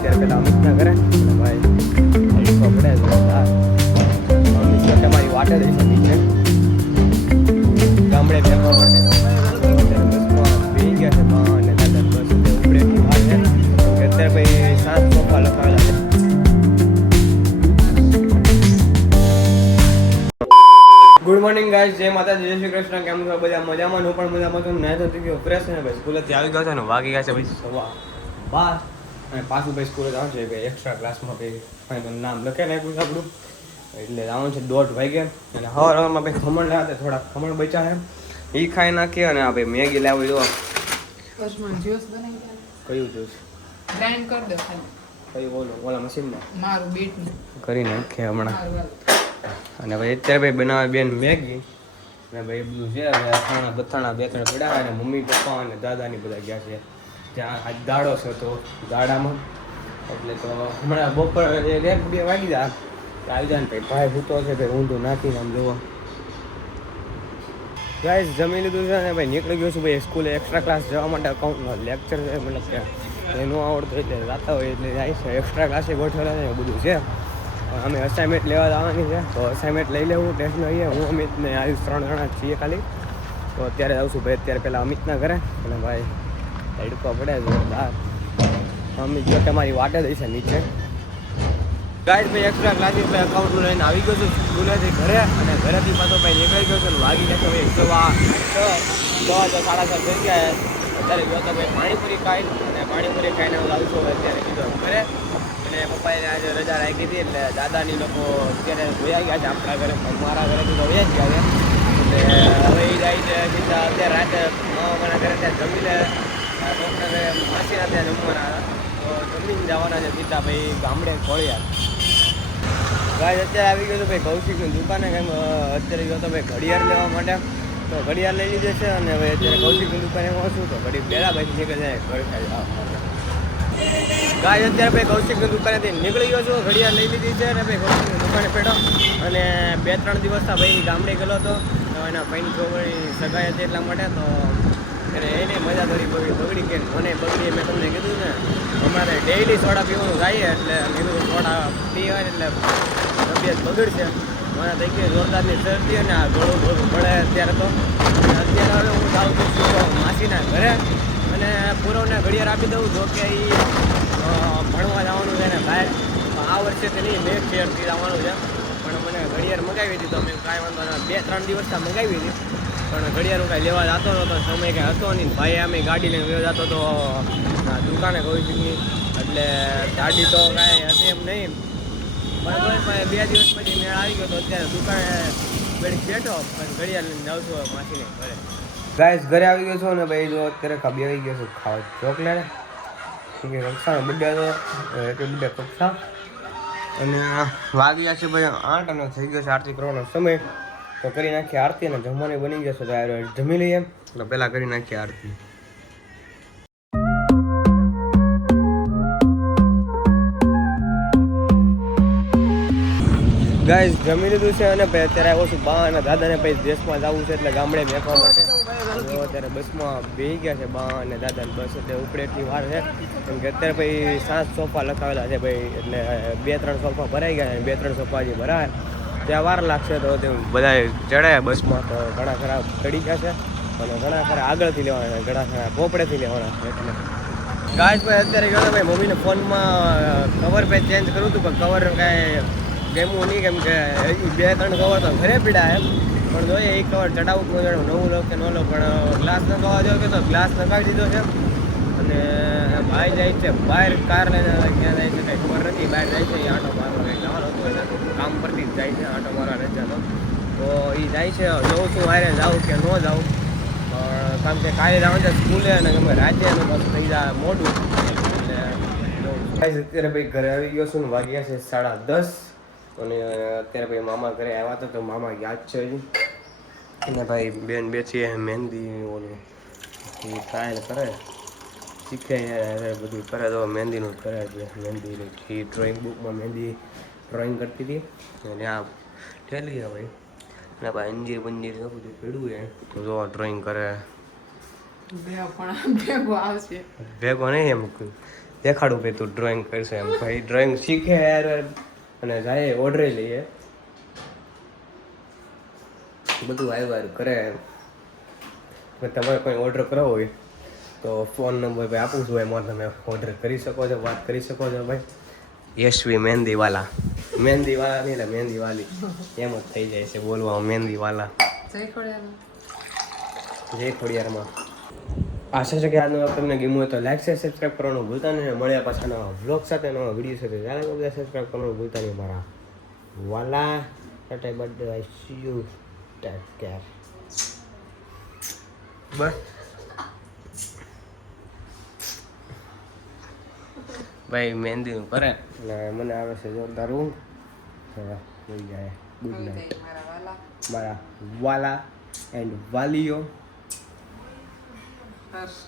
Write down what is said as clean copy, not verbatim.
અત્યારે પેલા અમિત ના કરે ભાઈ પડે મમ્મી તો તમારી વાટે જ છે નીચે ગામડે બેસવા માટે બેસી ગયા છે માં અને દાદા બસ ઉપડેની વાત છે અત્યારે ભાઈ 7 સોફા લખાવેલા છે. ગુડ મોર્નિંગ ગાઈસ, જય માતાજી, જય શ્રી કૃષ્ણ. કેમ છો બધા? મજામાં? હું પણ મજામાં છું. ના થઈ ગયો ફ્રેશ ને ભાઈ સ્કૂલેથી આવી ગયો છે ને વાગી ગયા છે ભાઈ 12:15 અને પાછું ભાઈ સ્કૂલે જવાનું છે ભાઈ એક્સ્ટ્રા ક્લાસમાં ભાઈ નામ લખે નાખ્યું છે આપણું એટલે જવાનું છે 1:30 વાગે અને હવારમાં ભાઈ ખમણ લાવ્યા થોડા ખમણ બચ્યા છે એ ખાઈ નાખીએ અને આ ભાઈ મેગી લાવી દો. જ્યુસ બનાવી કયું જ્યુસ ગ્રાઇન્ડ કરી દો કયું ઓલા મશીનમાં મારું બીટ કરી નાખીએ હમણાં. અને ભાઈ અત્યારે ભાઈ બનાવે બેન મેગી અને ભાઈ બધું છે હવે અથાણા બથાણા 2-3 પડ્યા અને મમ્મી પપ્પા અને દાદાની બધા ગયા છે ત્યાં આજ દાડો છે તો દાડામાં એટલે તો હમણાં બપોર 1-2 વાગી જાય આવી જાય ને ભાઈ ભાઈ ભૂતો છે ભાઈ ઊંધું નાખીને આમ જોવો ગાઈસ જમી લીધું છે ને ભાઈ નીકળી ગયો છું ભાઈ સ્કૂલે એક્સ્ટ્રા ક્લાસ જવા માટે અકાઉન્ટનો લેક્ચર છે મતલબ કે એનું આવડતું એટલે જાતા હોય એટલે જાય છે એક્સ્ટ્રા ક્લાસે ગોઠવેલા છે બધું છે. અમે અસાઇનમેન્ટ લેવા જવાની છે તો અસાઇનમેન્ટ લઈ લેવું ટેસ્ટનો આવીએ હું અમિત ને આયુષ 3 જણા છીએ ખાલી તો અત્યારે જાઉં છું ભાઈ અત્યારે પહેલાં અમિતના ઘરે અને ભાઈ તડકો પડે જોરદાર અમિત જો તમારી વાટે જ છે નીચે ગાઈસ ભાઈ એક્સ્ટ્રા ક્લાસીસ ભાઈ અકાઉન્ટનું લઈને આવી ગયો છું સ્કૂલેથી ઘરે અને ઘરેથી પાછો ભાઈ નીકળી ગયો છું વાગી ગયા ભાઈ 6:30 થઈ ગયા અત્યારે ગયો તો ભાઈ પાણીપુરી ખાઈને અને પાણીપુરી ખાઈને હું આવું છું અત્યારે કીધો ઘરે અને પપ્પાએ આજે રજા રાખી હતી એટલે દાદાની લોકો અત્યારે વયા ગયા છે આપણા ઘરે મારા ઘરેથી તો વયા જ ગયા છે એટલે હવે એ જાય છે સીધા અત્યારે રાતે મામાના ઘરે ત્યાં જમી લે ડૉક્ટર ઘરે માસીના ત્યાં જમવાના તો જમીને જવાના છે સીધા ભાઈ ગામડે ખોળ્યા ગાય અત્યારે આવી ગયો તો ભાઈ કૌશિકની દુકાને કેમ અત્યારે ગયો તો ભાઈ ઘડિયાળ લેવા માટે તો ઘડિયાળ લઈ લીધી છે અને હવે અત્યારે કૌશિકની દુકાને પહોંચું તો ઘડી પહેલાં ભાઈ નીકળી જાય ઘર ખાઈ ગાય અત્યારે ભાઈ કૌશિકની દુકાનેથી નીકળી ગયો છું ઘડિયાળ લઈ લીધી છે અને ભાઈ કૌશિકની દુકાને પેટો અને 2-3 દિવસથી ભાઈ ગામડે ગયેલો હતો તો એના ભાઈની છોકરી સગાઈ હતી એટલા માટે તો એને મજા થોડી બગડી કે મને બગડી મેં તમને કીધું ને અમારે ડેઈલી સોડા પીવાનું ગાઈએ એટલે કીધું સોડા પીવાય એટલે તબિયત બગડશે મને થઈ ગઈ જોરદારની શરદી અને આ ગળું પડે અત્યારે તો અત્યારે હવે હું જાઉં છું માસીના ઘરે અને પૂરવને ઘડિયાળ આપી દઉં જો કે એ ભણવા જવાનું છે ને બહાર આ વર્ષે તો નહીં નેક્સ્ટ યરથી જવાનું છે પણ મને ઘડિયાળ મંગાવી હતી તો મેં કાંઈ વાંધો ના 2-3 દિવસથી મંગાવી હતી પણ ઘડિયાળ હું કાંઈ લેવા જતો નહોતો સમય કાંઈ હતો નહીં ભાઈ અમે ગાડી લઈને ગયો જતો તો દુકાને કૌશિકની એટલે ગાડી તો કાંઈ હતી એમ નહીં બરાબર પણ 2 દિવસ પછી મેળ આવી ગયો તો અત્યારે દુકાને બેઠી બેઠો પણ ઘડિયાળ લઈને જાઉં છું માસીને ઘરે ગાઈસ ઘરે આવી ગયો છું ને ભાઈ જો અત્યારે ખાબી આવી ગયો છું ખાવા ચોકલેટ કે કક્ષાનો બર્થડે હતો એટલે બર્થડે કક્ષા અને વાગ્યા છે ભાઈ 8 અને થઈ ગયો છે આરતી કરવાનો સમય તો કરી નાખીએ આરતી અને જમવાની બની ગયો છે તો જમી લઈએ એટલે પહેલાં કરી નાખીએ આરતી. ગાઈસ જમી લીધું છે અને ભાઈ અત્યારે આવ્યો છું બા અને દાદાને ભાઈ દેશમાં જવું છે એટલે ગામડે બેસવા માટે અત્યારે બસમાં બેસી ગયા છે બા અને દાદાને બસ એટલે ઉપડેટની વાર છે કેમ કે અત્યારે ભાઈ 7 સોફા લખાવેલા છે ભાઈ એટલે 2-3 સોફા ભરાઈ ગયા અને 2-3 સોફા હજી ભરાય ત્યાં વાર લાગશે તો તે બધા ચડાયા બસમાં તો ઘણા ખરા ચડી ગયા છે અને ઘણા ખરા આગળથી લેવાના ઘણા ખરા પોપડેથી લેવાના એટલે ગાઈસ ભાઈ અત્યારે ગયો તો ભાઈ મમ્મીને ફોનમાં કવર પેજ ચેન્જ કરું હતું પણ કવર કાંઈ ગેમું નહીં કેમ કે 2-3 કવર તો ઘરે પીડા એમ પણ જોઈએ એક કવર ચડાવવું કોઈ જાણું નવું લો કે ન લો પણ ગ્લાસ નખાવા જાવ કે તો ગ્લાસ નખાવી દીધો છે અને ભાઈ જાય છે બહાર કાર લઈને ક્યાં જાય છે કંઈ ખબર નથી બહાર જાય છે એ આંટો મારવા કંઈ જવાનું હતું એને કામ પરથી જ જાય છે આંટો મારવા રજાનો તો એ જાય છે જોઉં છું મારે જાઉં કે ન જાઉં પણ કામ કે કાલે જવાનું છે સ્કૂલે અને ગમે રાતે એનું બસ થઈ જાય મોડું એટલે અત્યારે ભાઈ ઘરે આવી ગયો છું ને વાગ્યા છે 10:30 અને અત્યારે ભાઈ મામા ઘરે આવ્યા હતા તો મામા યાદ છે હજી અને ભાઈ બેન બેઠી મહેંદી ઓલું એ ટ્રાયલ કરે શીખે બધું કરે તો મહેંદીનું કરે છે મહેંદી એ ડ્રોઈંગ બુકમાં મહેંદી ડ્રોઈંગ કરતી હતી અને આ ઠેલી ભાઈ અને ભાઈ અંજીર બંજીર બધું પીડું તો જો ડ્રોઈંગ કરે ભેગો નહીં એમ દેખાડું કે તું ડ્રોઈંગ કરશે એમ ભાઈ ડ્રોઈંગ શીખે યાર અને જાય ઓર્ડર લઈએ બધું આવ્યું કરે તમારે કોઈ ઓર્ડર કરવો હોય તો ફોન નંબર ભાઈ આપું છું એમાં તમે ઓર્ડર કરી શકો છો વાત કરી શકો છો ભાઈ યશવી મહેંદીવાલા મહેંદીવાલા નહીં એટલે મહેંદીવાલી એમ જ થઈ જાય છે બોલવામાં મહેંદીવાલા જય ખોડિયાર. જય ખોડિયારમાં આશા છે કે આજનો વ્લોગ તમને ગમ્યું હોય તો લાઈક શેર સબસ્ક્રાઈબ કરવાનું ભૂલતા નહીં મળ્યા પાછા નવા વ્લોગ સાથે નવા વિડીયો સાથે ત્યારે બધા સબસ્ક્રાઈબ કરવાનું ભૂલતા નહીં મારા વાલા tata birthday I see you take care બસ ભાઈ મહેંદીનું કરે અને મને આવે છે જોરદાર ઊંઘ થઈ જાય ગુડ નાઇટ મારા વાલા. મારા વાલા એન્ડ વાલીઓ હર્ષ.